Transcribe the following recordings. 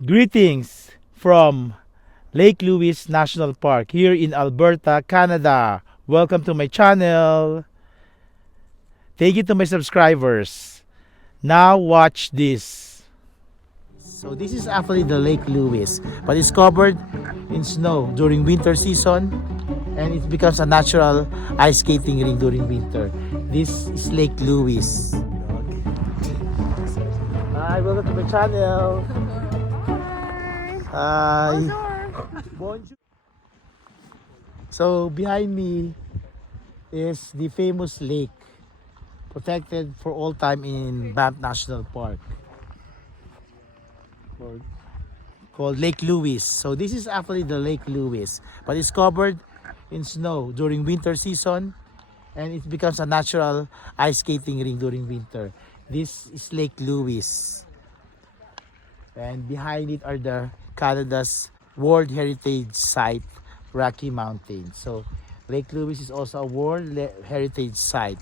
Greetings from Lake Louise National Park here in Alberta, Canada. Welcome to my channel. Thank you to my subscribers. Now watch this. So this is actually the Lake Louise, but it's covered in snow during winter season and it becomes a natural ice skating rink during winter. This is Lake Louise. Hi, welcome to my channel. Hi. Bonjour. So behind me is the famous lake protected for all time in Banff National Park called Lake Louise. So this is actually the Lake Louise, but it's covered in snow during winter season and it becomes a natural ice skating rink during winter. This is Lake Louise. And behind it are the Canada's World Heritage Site, Rocky Mountains. So Lake Louise is also a World Heritage Site.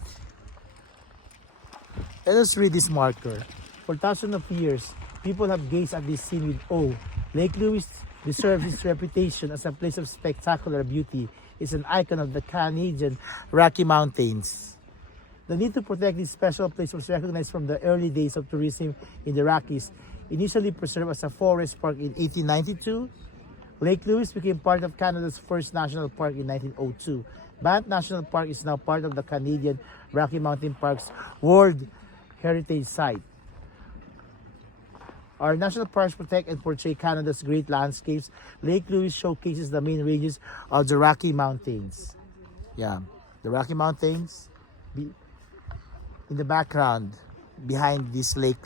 Let us read this marker. For thousands of years, people have gazed at this scene with awe. Lake Louise deserves its reputation as a place of spectacular beauty. It's an icon of the Canadian Rocky Mountains. The need to protect this special place was recognized from the early days of tourism in the Rockies. Initially preserved as a forest park in 1892, Lake Louise became part of Canada's first national park in 1902. Banff National Park is now part of the Canadian Rocky Mountain Park's World Heritage Site. Our national parks protect and portray Canada's great landscapes. Lake Louise showcases the main ranges of the Rocky Mountains. Yeah, the Rocky Mountains in the background behind this Lake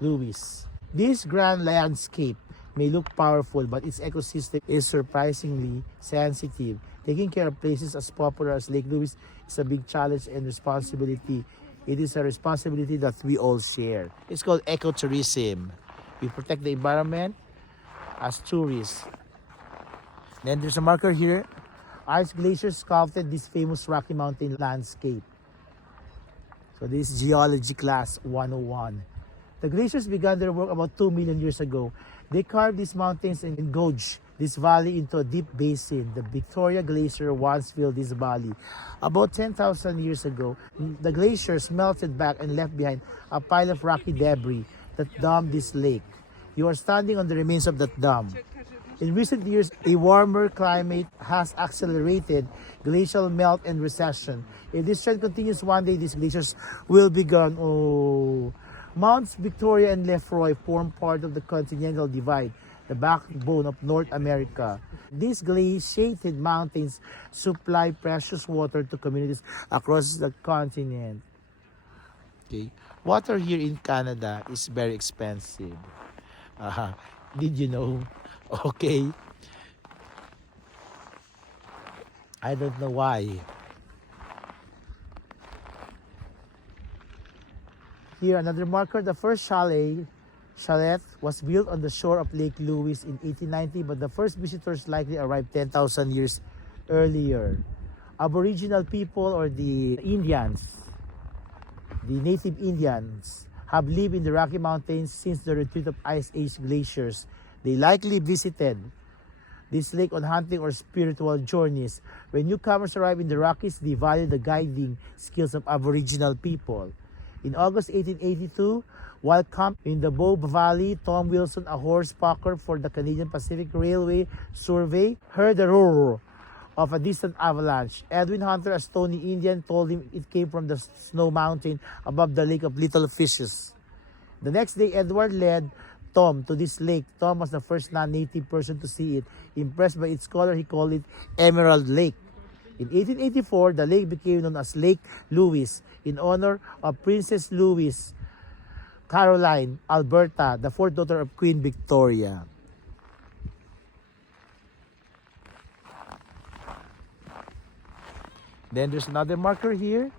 Louise. This grand landscape may look powerful, but its ecosystem is surprisingly sensitive. Taking care of places as popular as Lake Louise is a big challenge and responsibility. It is a responsibility that we all share. It's called ecotourism. We protect the environment as tourists. Then there's a marker here. Ice glaciers sculpted this famous Rocky Mountain landscape. So this is Geology Class 101. The glaciers began their work about 2 million years ago. They carved these mountains and engorged this valley into a deep basin. The Victoria Glacier once filled this valley. About 10,000 years ago, the glaciers melted back and left behind a pile of rocky debris that domed this lake. You are standing on the remains of that dam. In recent years, a warmer climate has accelerated glacial melt and recession. If this trend continues, one day these glaciers will be gone. Oh. Mounts Victoria and Lefroy form part of the Continental Divide, the backbone of North America. These glaciated mountains supply precious water to communities across the continent. Okay. Water here in Canada is very expensive. Did you know? Okay. I don't know why. Here, another marker. The first chalet was built on the shore of Lake Louise in 1890, but the first visitors likely arrived 10,000 years earlier. Aboriginal people, or the Indians, the native Indians, have lived in the Rocky Mountains since the retreat of Ice Age glaciers. They likely visited this lake on hunting or spiritual journeys. When newcomers arrive in the Rockies, they value the guiding skills of Aboriginal people. In August 1882, while camped in the Bow Valley, Tom Wilson, a horse packer for the Canadian Pacific Railway Survey, heard the roar of a distant avalanche. Edwin Hunter, a Stoney Indian, told him it came from the snow mountain above the Lake of Little Fishes. The next day, Edward led Tom to this lake. Tom was the first non-native person to see it. Impressed by its color, he called it Emerald Lake. In 1884, the lake became known as Lake Louise in honor of Princess Louise Caroline, Alberta, the fourth daughter of Queen Victoria. Then there's another marker here.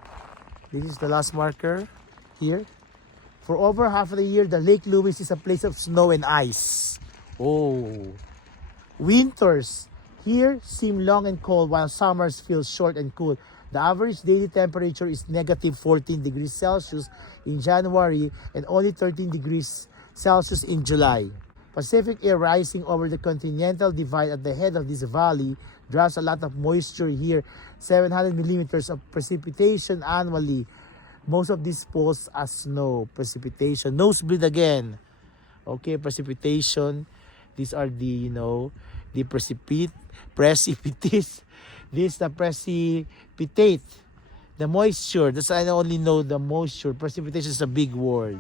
This is the last marker here. For over half of the year, the Lake Louise is a place of snow and ice. Oh, winters here seem long and cold, while summers feel short and cool. The average daily temperature is negative 14 degrees Celsius in January and only 13 degrees Celsius in July. Pacific air rising over the continental divide at the head of this valley draws a lot of moisture here. 700 millimeters of precipitation annually. Most of this falls as snow. Precipitation. Nosebleed again. Okay, precipitation. These are the, the precipitate. This the precipitate. The moisture. That's I only know the moisture. Precipitation is a big word.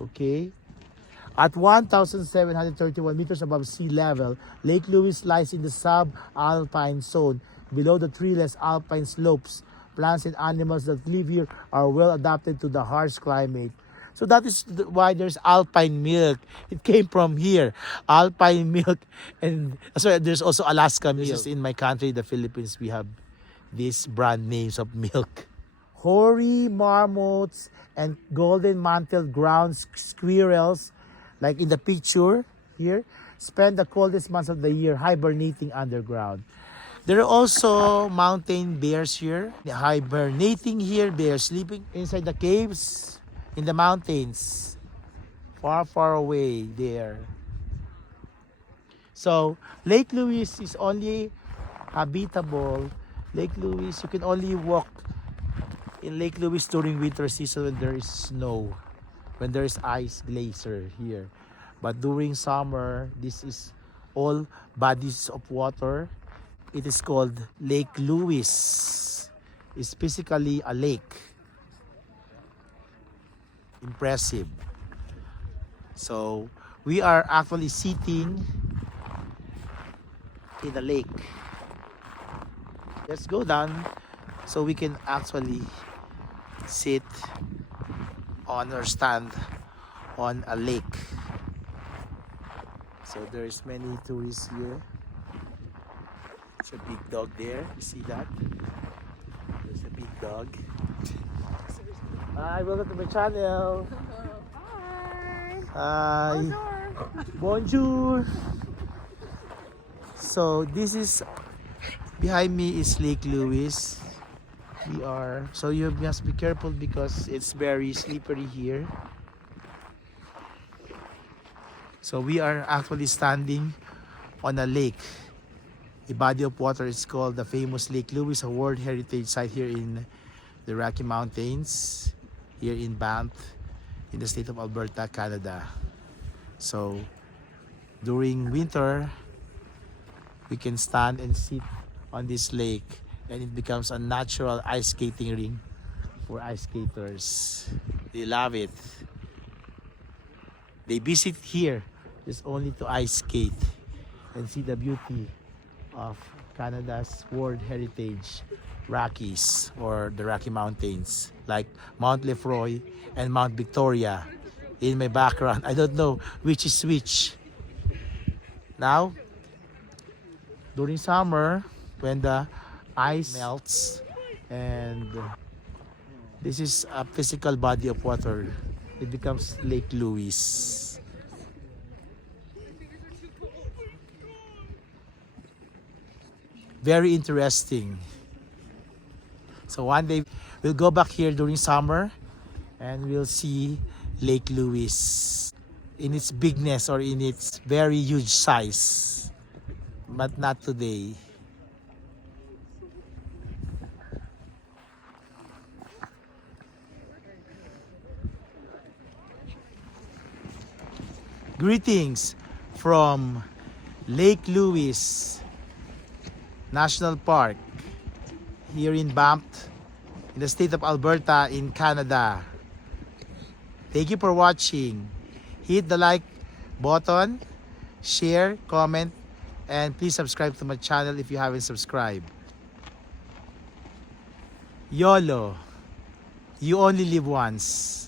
Okay. At 1,731 meters above sea level, Lake Louise lies in the sub-alpine zone, below the treeless alpine slopes. Plants and animals that live here are well adapted to the harsh climate. So that is why there's alpine milk. It came from here. Alpine milk. And sorry, there's also Alaska milk. This is in my country, the Philippines, we have these brand names of milk. Hoary marmots and golden-mantled ground squirrels, like in the picture here, spend the coldest months of the year hibernating underground. There are also mountain bears here. They're hibernating here. They are sleeping inside the caves in the mountains. Far, far away there. So, Lake Louise is only habitable. Lake Louise, you can only walk in Lake Louise during winter season when there is snow. When there is ice glacier here. But during summer, this is all bodies of water. It is called Lake Louise. It's basically a lake. Impressive. So, we are actually sitting in the lake. Let's go down so we can actually sit on or stand on a lake. So there's many tourists here. There's a big dog there. You see that? There's a big dog. Hi, welcome to my channel. Hi. Hi. Bonjour. So this is behind me is Lake Louise. So you must be careful because it's very slippery here. So we are actually standing on a lake. A body of water is called the famous Lake Louise, a World Heritage Site here in the Rocky Mountains, here in Banff, in the state of Alberta, Canada. So during winter, we can stand and sit on this lake, and it becomes a natural ice skating rink for ice skaters. They love it. They visit here just only to ice skate and see the beauty of Canada's World Heritage Rockies, or the Rocky Mountains, like Mount Lefroy and Mount Victoria in my background. I don't know which is which. Now, during summer, when the ice melts, and this is a physical body of water, it becomes Lake Louise. Very interesting. So one day we'll go back here during summer and we'll see Lake Louise in its bigness, or in its very huge size, but not today. Greetings from Lake Louise National Park here in Banff, in the state of Alberta in Canada. Thank you for watching. Hit the like button, share, comment, and please subscribe to my channel if you haven't subscribed. YOLO, you only live once.